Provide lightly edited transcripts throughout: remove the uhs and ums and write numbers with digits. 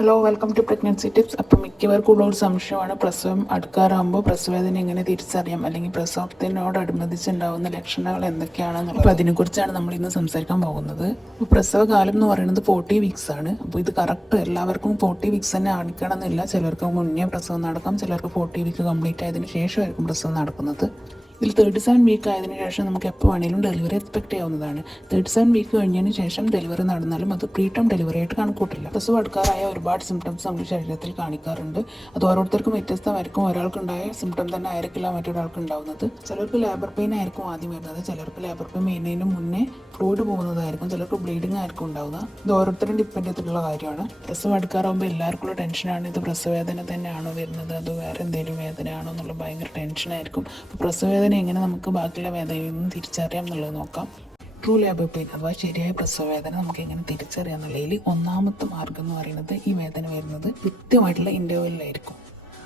Hello, welcome to pregnancy tips. അപ്പോൾ മിക്കവർക്കുള്ള ഒരു സംശയമാണ് പ്രസവം അടുക്കാറാകുമ്പോൾ പ്രസവവേദന എങ്ങനെ തിരിച്ചറിയാം, അല്ലെങ്കിൽ പ്രസവത്തിനോടനുബന്ധിച്ചുണ്ടാകുന്ന ലക്ഷണങ്ങൾ എന്തൊക്കെയാണെന്നുള്ളത്. അപ്പോൾ അതിനെക്കുറിച്ചാണ് നമ്മൾ ഇന്ന് സംസാരിക്കാൻ പോകുന്നത്. അപ്പോൾ പ്രസവകാലം എന്ന് പറയുന്നത് 40 വീക്സ് ആണ്. അപ്പോൾ ഇത് കറക്റ്റ് എല്ലാവർക്കും 40 വീക്സ് തന്നെ കാണിക്കണം എന്നില്ല. ചിലർക്ക് മുന്നേ പ്രസവം നടക്കാം, ചിലർക്ക് 40 വീക്ക് കംപ്ലീറ്റ് ആയതിനു ശേഷമായിരിക്കും പ്രസവം നടക്കുന്നത്. ഇതിൽ 37 വീക്ക് ആയതിനു ശേഷം നമുക്ക് എപ്പോൾ വേണമെങ്കിലും ഡെലിവറി എക്സ്പെക്ട് ചെയ്യാവുന്നതാണ്. 37 വീക്ക് കഴിഞ്ഞതിന് ശേഷം ഡെലിവറി നടന്നാലും അത് പ്രീടേം ഡെലിവറി ആയിട്ട് കണക്കൂട്ടില്ല. പ്രസവം അടുക്കാറായ ഒരുപാട് സിംറ്റംസ് നമ്മുടെ ശരീരത്തിൽ കാണിക്കാറുണ്ട്. അത് ഓരോരുത്തർക്കും വ്യത്യസ്തമായിരിക്കും. ഒരാൾക്കുണ്ടായ സിംറ്റം തന്നെ ആയിരിക്കില്ല മറ്റൊരാൾക്ക് ഉണ്ടാവുന്നത്. ചിലർക്ക് ലേബർ പെയിൻ ആയിരിക്കും ആദ്യം വരുന്നത്, ചിലർക്ക് ലേബർ പെയിൻ വരുന്നതിന് മുന്നേ ഫ്ലൂയിഡ് പോകുന്നതായിരിക്കും, ചിലർക്ക് ബ്ലീഡിങ് ആയിരിക്കും ഉണ്ടാവുക. ഇത് ഓരോരുത്തരും ഡിപ്പെൻഡ് ചെയ്തിട്ടുള്ള കാര്യമാണ്. പ്രസവം അടുക്കാറാകുമ്പോൾ എല്ലാവർക്കും ടെൻഷനാണ്. ഇത് പ്രസവവേദന തന്നെയാണോ വരുന്നത്, അത് വേറെ എന്തെങ്കിലും വേദനയാണോ എന്നുള്ള ഭയങ്കര ടെൻഷനായിരിക്കും. അപ്പോൾ പ്രസവവേദന എങ്ങനെ നമുക്ക് ബാക്കിയുള്ള വേദനയിൽ നിന്ന് തിരിച്ചറിയാം എന്നുള്ളത് നോക്കാം. ട്രൂ ലേബർ പെയിൻ അഥവാ ശരിയായ പ്രസവവേദന നമുക്ക് എങ്ങനെ തിരിച്ചറിയാം എന്നുള്ളതിൽ ഒന്നാമത്തെ മാർഗം എന്ന് പറയുന്നത് ഈ വേദന വരുന്നത് കൃത്യമായിട്ടുള്ള ഇൻ്റർവെല്ലിലായിരിക്കും.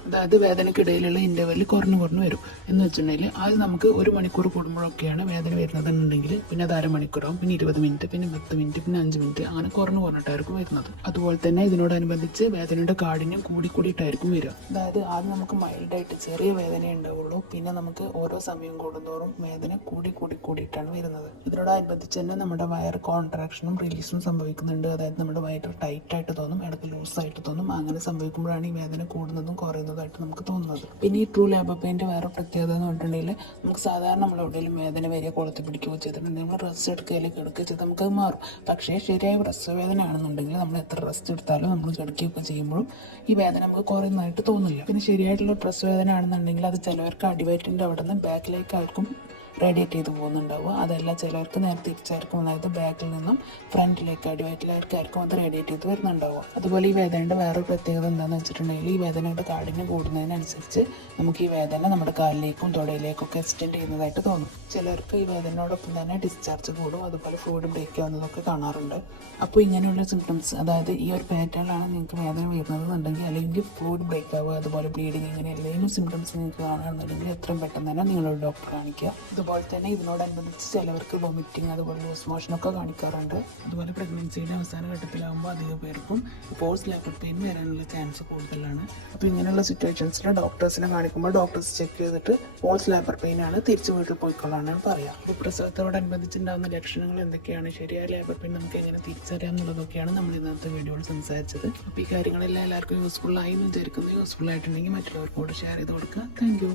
അതായത് വേദനയ്ക്കിടയിലുള്ള ഇൻ്റർവെല്ലിൽ കുറഞ്ഞു വരും എന്ന് വെച്ചിട്ടുണ്ടെങ്കിൽ ആദ്യം നമുക്ക് 1 മണിക്കൂർ കൂടുമ്പോഴൊക്കെയാണ് വേദന വരുന്നതെന്നുണ്ടെങ്കിൽ പിന്നെ അത് അരമണിക്കൂറാവും, പിന്നെ 20 മിനിറ്റ്, പിന്നെ 10 മിനിറ്റ്, പിന്നെ 5 മിനിറ്റ്, അങ്ങനെ കുറഞ്ഞിട്ടായിരിക്കും വരുന്നത്. അതുപോലെ തന്നെ ഇതിനോടനുബന്ധിച്ച് വേദനയുടെ കാഠിന്യം കൂടിയിട്ടായിരിക്കും വരിക. അതായത് ആദ്യം നമുക്ക് മൈൽഡായിട്ട് ചെറിയ വേദന ഉണ്ടാവുള്ളൂ, പിന്നെ നമുക്ക് ഓരോ സമയം കൂടുന്തോറും വേദന കൂടിയിട്ടാണ് വരുന്നത്. ഇതിനോടനുബന്ധിച്ച് തന്നെ നമ്മുടെ വയർ കോൺട്രാക്ഷനും റിലീസും സംഭവിക്കുന്നുണ്ട്. അതായത് നമ്മുടെ വയർ ടൈറ്റായിട്ട് തോന്നും, ഇടയ്ക്ക് ലൂസായിട്ട് തോന്നും. അങ്ങനെ സംഭവിക്കുമ്പോഴാണ് ഈ വേദന കൂടുന്നതും കുറയുന്നതും ആയിട്ട് നമുക്ക് തോന്നുന്നത്. പിന്നെ ഈ ട്രൂ ലേബർ പെയിൻ്റെ വേറെ പ്രത്യേകത എന്ന് പറഞ്ഞിട്ടുണ്ടെങ്കിൽ നമുക്ക് സാധാരണ നമ്മൾ എവിടെയെങ്കിലും വേദന വരിക കൊളുത്തി പിടിക്കുകയോ ചെയ്തിട്ടുണ്ടെങ്കിൽ നമ്മൾ റെസ്റ്റ് എടുക്കുകയോ കിടക്കുകയോ ചെയ്ത് നമുക്കത് മാറും. പക്ഷേ ശരിയായ പ്രസവവേദന ആണെന്നുണ്ടെങ്കിൽ നമ്മൾ എത്ര റെസ്റ്റ് എടുത്താലും നമ്മൾ കിടക്കുകയൊക്കെ ചെയ്യുമ്പോഴും ഈ വേദന നമുക്ക് കുറയുന്നതായിട്ട് തോന്നില്ല. പിന്നെ ശരിയായിട്ടുള്ള പ്രസവവേദന ആണെന്നുണ്ടെങ്കിൽ അത് ചിലവർക്ക് അടിവയറ്റിൻ്റെ അവിടെ നിന്ന് ബാക്കിലേക്കായിരിക്കും റേഡിയേറ്റ് ചെയ്ത് പോകുന്നുണ്ടാവുക. അതല്ല ചിലർക്ക് നേരെ തിരിച്ചായിരിക്കും, അതായത് ബാക്കിൽ നിന്നും ഫ്രണ്ടിലേക്ക് അടിവയറ്റിലേക്കായിരിക്കും അത് റേഡിയേറ്റ് ചെയ്ത് വരുന്നുണ്ടാവുക. അതുപോലെ ഈ വേദനയുടെ വേറൊരു പ്രത്യേകത എന്താണെന്ന് വെച്ചിട്ടുണ്ടെങ്കിൽ ഈ വേദനയുടെ കാഠിന്യം കൂടുന്നതിനനുസരിച്ച് നമുക്ക് ഈ വേദന നമ്മുടെ കാലിലേക്കും തൊടയിലേക്കും ഒക്കെ എക്സ്റ്റെൻഡ് ചെയ്യുന്നതായിട്ട് തോന്നും. ചിലർക്ക് ഈ വേദനയോടൊപ്പം തന്നെ ഡിസ്ചാർജ് കൂടും, അതുപോലെ ഫ്ലൂയിഡ് ബ്രേക്ക് ആവുന്നതൊക്കെ കാണാറുണ്ട്. അപ്പോൾ ഇങ്ങനെയുള്ള സിംറ്റംസ്, അതായത് ഈ ഒരു പാറ്റേണിലാണ് നിങ്ങൾക്ക് വേദന വരുന്നതെന്നുണ്ടെങ്കിൽ, അല്ലെങ്കിൽ ഫ്ലൂയിഡ് ബ്രേക്ക് ആവുക, അതുപോലെ ബ്ലീഡിങ്, ഇങ്ങനെ എന്തെങ്കിലും സിംറ്റംസ് നിങ്ങൾക്ക് കാണുകയാണെന്നുണ്ടെങ്കിൽ എത്രയും പെട്ടെന്ന് തന്നെ നിങ്ങളൊരു ഡോക്ടറെ കാണിക്കുക. അതുപോലെ തന്നെ ഇതിനോടനുബന്ധിച്ച് ചിലവർക്ക് വൊമിറ്റിങ്, അതുപോലെ ലൂസ് മോഷനൊക്കെ കാണിക്കാറുണ്ട്. അതുപോലെ പ്രഗ്നൻസിയുടെ അവസാന ഘട്ടത്തിലാകുമ്പോൾ അധികം പേർക്കും പോസ്റ്റ് ലേബർ പെയിൻ വരാനുള്ള ചാൻസ് കൂടുതലാണ്. അപ്പോൾ ഇങ്ങനെയുള്ള സിറ്റുവേഷൻസിൽ ഡോക്ടേഴ്സിനെ കാണിക്കുമ്പോൾ ഡോക്ടേഴ്സ് ചെക്ക് ചെയ്തിട്ട് പോസ്റ്റ് ലേബർ പെയിൻ ആണ്, തിരിച്ചു വീട്ടിൽ പോയിക്കൊള്ളാനാണ് പറയുക. അപ്പോൾ പ്രസവത്തോടനുബന്ധിച്ചുണ്ടാകുന്ന ലക്ഷണങ്ങൾ എന്തൊക്കെയാണ്, ശരിയായ ലേബർ പെയിൻ നമുക്ക് എങ്ങനെ തിരിച്ചറിയാം എന്നുള്ളതൊക്കെയാണ് നമ്മൾ ഇന്നത്തെ വീഡിയോയിൽ സംസാരിച്ചത്. അപ്പോൾ ഈ കാര്യങ്ങളെല്ലാം എല്ലാവർക്കും യൂസ്ഫുൾ ആയി എന്ന് വിചാരിക്കുന്നു. യൂസ്ഫുൾ ആയിട്ടുണ്ടെങ്കിൽ മറ്റുള്ളവർക്കോട് ഷെയർ ചെയ്ത് കൊടുക്കുക. Thank you.